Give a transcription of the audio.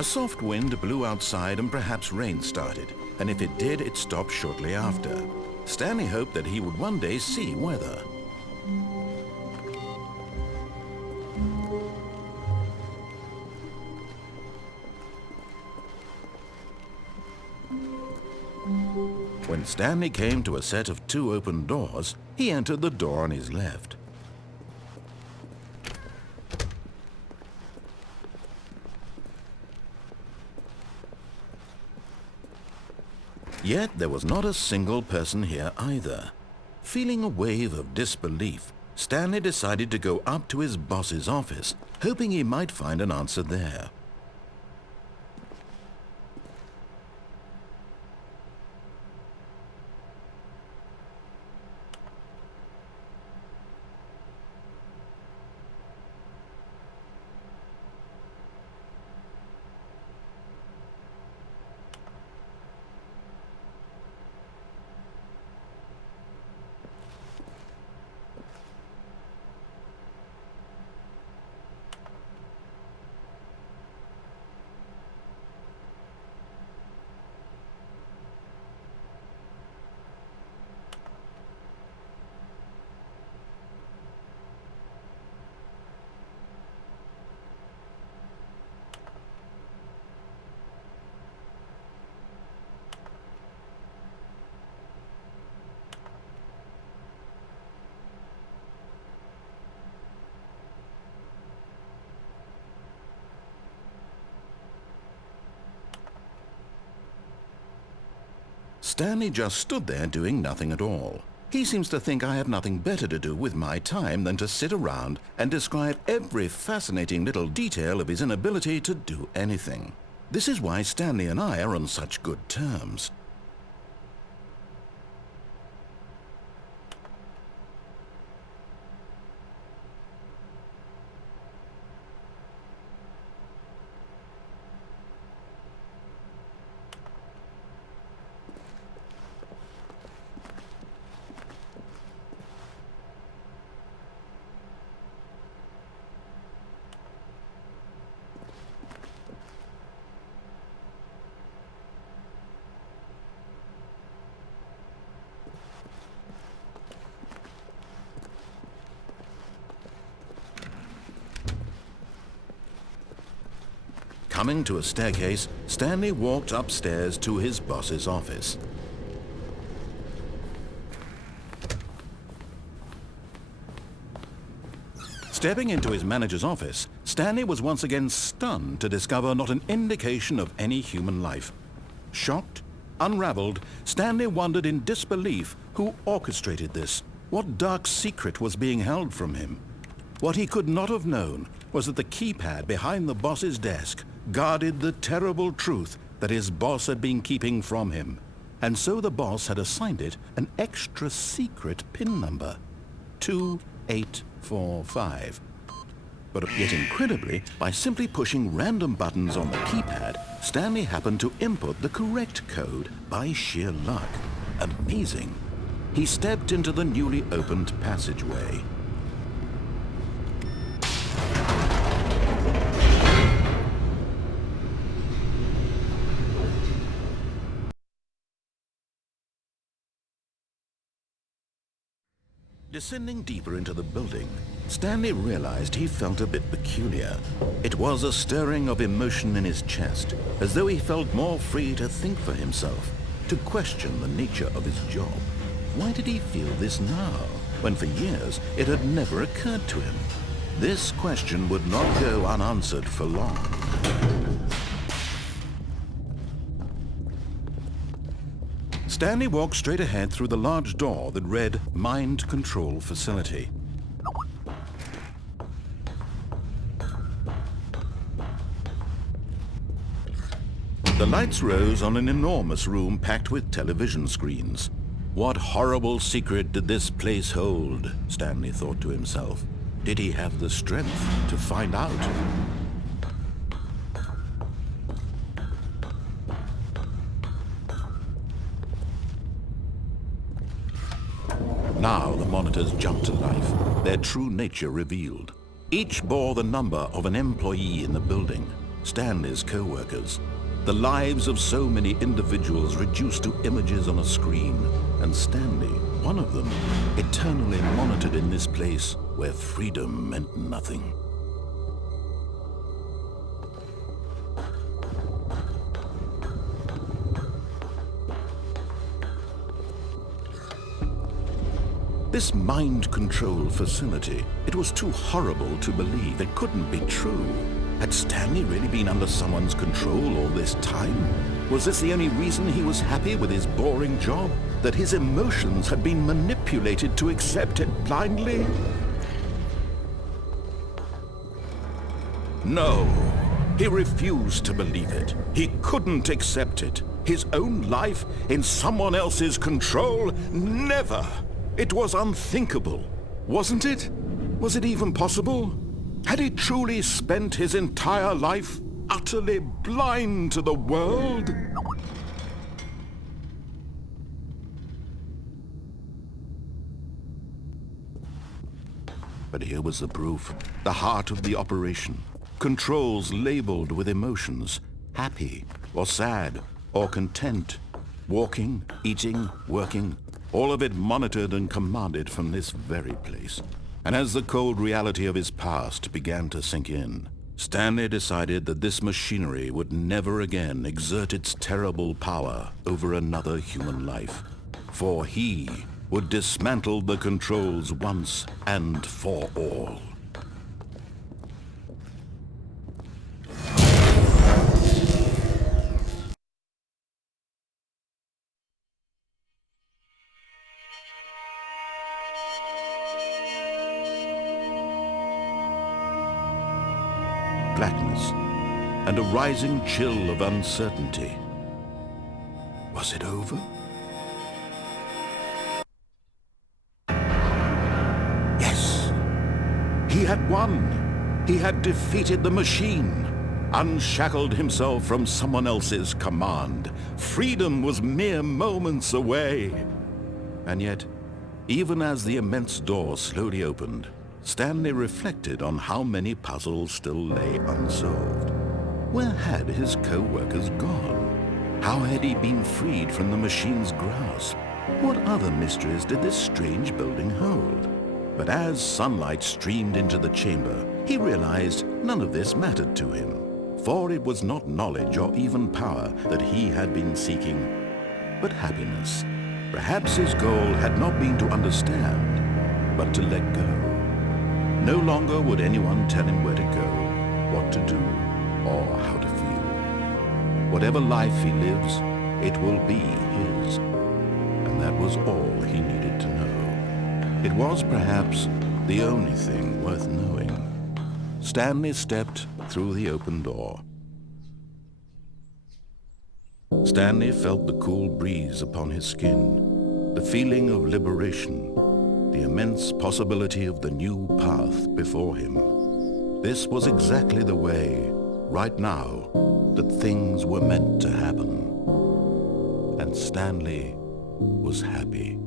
A soft wind blew outside and perhaps rain started, and if it did, it stopped shortly after. Stanley hoped that he would one day see weather. When Stanley came to a set of 2 open doors, he entered the door on his left. Yet there was not a single person here either. Feeling a wave of disbelief, Stanley decided to go up to his boss's office, hoping he might find an answer there. Stanley just stood there doing nothing at all. He seems to think I have nothing better to do with my time than to sit around and describe every fascinating little detail of his inability to do anything. This is why Stanley and I are on such good terms. Coming to a staircase, Stanley walked upstairs to his boss's office. Stepping into his manager's office, Stanley was once again stunned to discover not an indication of any human life. Shocked, unraveled, Stanley wondered in disbelief who orchestrated this. What dark secret was being held from him? What he could not have known was that the keypad behind the boss's desk guarded the terrible truth that his boss had been keeping from him. And so the boss had assigned it an extra secret PIN number, 2845. But yet incredibly, by simply pushing random buttons on the keypad, Stanley happened to input the correct code by sheer luck. Amazing. He stepped into the newly opened passageway. Descending deeper into the building, Stanley realized he felt a bit peculiar. It was a stirring of emotion in his chest, as though he felt more free to think for himself, to question the nature of his job. Why did he feel this now, when for years it had never occurred to him? This question would not go unanswered for long. Stanley walked straight ahead through the large door that read Mind Control Facility. The lights rose on an enormous room packed with television screens. What horrible secret did this place hold? Stanley thought to himself. Did he have the strength to find out? Now the monitors jumped to life, their true nature revealed. Each bore the number of an employee in the building. Stanley's co-workers. The lives of so many individuals reduced to images on a screen, and Stanley, one of them, eternally monitored in this place where freedom meant nothing. This mind control facility, it was too horrible to believe. It couldn't be true. Had Stanley really been under someone's control all this time? Was this the only reason he was happy with his boring job? That his emotions had been manipulated to accept it blindly? No, he refused to believe it. He couldn't accept it. His own life in someone else's control? Never! It was unthinkable, wasn't it? Was it even possible? Had he truly spent his entire life utterly blind to the world? But here was the proof, the heart of the operation. Controls labeled with emotions, happy or sad or content, walking, eating, working, all of it monitored and commanded from this very place. And as the cold reality of his past began to sink in, Stanley decided that this machinery would never again exert its terrible power over another human life. For he would dismantle the controls once and for all. Blackness and a rising chill of uncertainty. Was it over? Yes! He had won! He had defeated the machine, unshackled himself from someone else's command. Freedom was mere moments away. And yet, even as the immense door slowly opened, Stanley reflected on how many puzzles still lay unsolved. Where had his co-workers gone? How had he been freed from the machine's grasp? What other mysteries did this strange building hold? But as sunlight streamed into the chamber, he realized none of this mattered to him, for it was not knowledge or even power that he had been seeking, but happiness. Perhaps his goal had not been to understand, but to let go. No longer would anyone tell him where to go, what to do, or how to feel. Whatever life he lives, it will be his. And that was all he needed to know. It was perhaps the only thing worth knowing. Stanley stepped through the open door. Stanley felt the cool breeze upon his skin, the feeling of liberation, the immense possibility of the new path before him. This was exactly the way, right now, that things were meant to happen. And Stanley was happy.